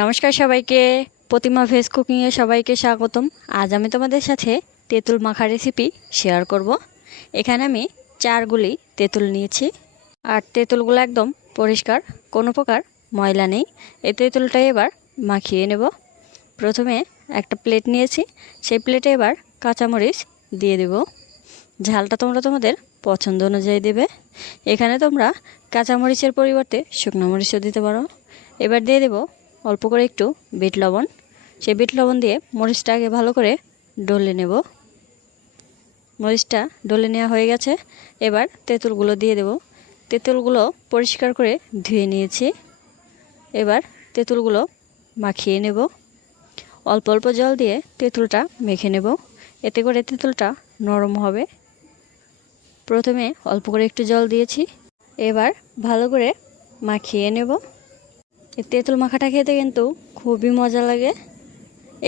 নমস্কার সবাইকে, প্রতিমা ভেজ কুকিংয়ে সবাইকে স্বাগতম। আজ আমি তোমাদের সাথে তেঁতুল মাখা রেসিপি শেয়ার করব। এখানে আমি 4 গুলি তেঁতুল নিয়েছি, আর তেঁতুলগুলো একদম পরিষ্কার, কোনো প্রকার ময়লা নেই। এই তেঁতুলটা এবার মাখিয়ে নেব। প্রথমে একটা প্লেট নিয়েছি, সেই প্লেটে এবার কাঁচামরিচ দিয়ে দেব। ঝালটা তোমরা তোমাদের পছন্দ অনুযায়ী দেবে। এখানে তোমরা কাঁচামরিচের পরিবর্তে শুকনো মরিচও দিতে পারো। এবার দিয়ে দেব অল্প করে একটু বিট লবণ। সেই বিট লবণ দিয়ে মরিচটা আগে ভালো করে ডলে নেব। মরিচটা ডলে নেওয়া হয়ে গেছে। এবার তেঁতুলগুলো দিয়ে দেব। তেঁতুলগুলো পরিষ্কার করে ধুয়ে নিয়েছি। এবার তেঁতুলগুলো মাখিয়ে নেব। অল্প অল্প জল দিয়ে তেঁতুলটা মেখে নেব, এতে করে তেঁতুলটা নরম হবে। প্রথমে অল্প করে একটু জল দিয়েছি, এবার ভালো করে মাখিয়ে নেব। এই তেঁতুল মাখাটা খেতে কিন্তু খুবই মজা লাগে।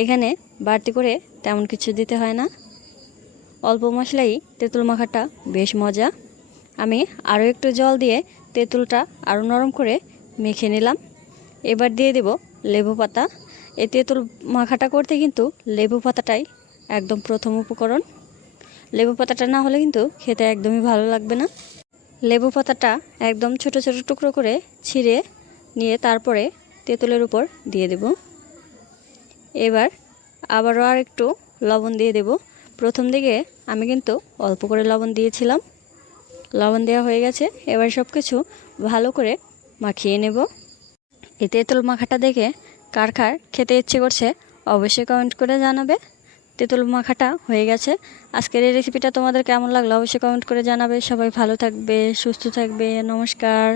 এখানে বাড়তি করে তেমন কিছু দিতে হয় না, অল্প মশলাই তেঁতুল মাখাটা বেশ মজা। আমি আরও একটু জল দিয়ে তেঁতুলটা আরও নরম করে মেখে নিলাম। এবার দিয়ে দেব লেবু পাতা। এই তেঁতুল মাখাটা করতে কিন্তু লেবু পাতাটাই একদম প্রথম উপকরণ। লেবু পাতাটা না হলে কিন্তু খেতে একদমই ভালো লাগবে না। লেবু পাতাটা একদম ছোট ছোট টুকরো করে ছিঁড়ে নিয়ে তারপরে তেঁতুলের উপর দিয়ে দেব। এবার আবারও আর একটু লবণ দিয়ে দেব। প্রথম দিকে আমি কিন্তু অল্প করে লবণ দিয়েছিলাম। লবণ দেওয়া হয়ে গেছে। এবার সব কিছু ভালো করে মাখিয়ে নেব। এই তেঁতুল মাখাটা দেখে কার কার খেতে ইচ্ছে করছে অবশ্যই কমেন্ট করে জানাবে। তেঁতুল মাখাটা হয়ে গেছে। আজকের এই রেসিপিটা তোমাদের কেমন লাগলো অবশ্যই কমেন্ট করে জানাবে। সবাই ভালো থাকবে, সুস্থ থাকবে। নমস্কার।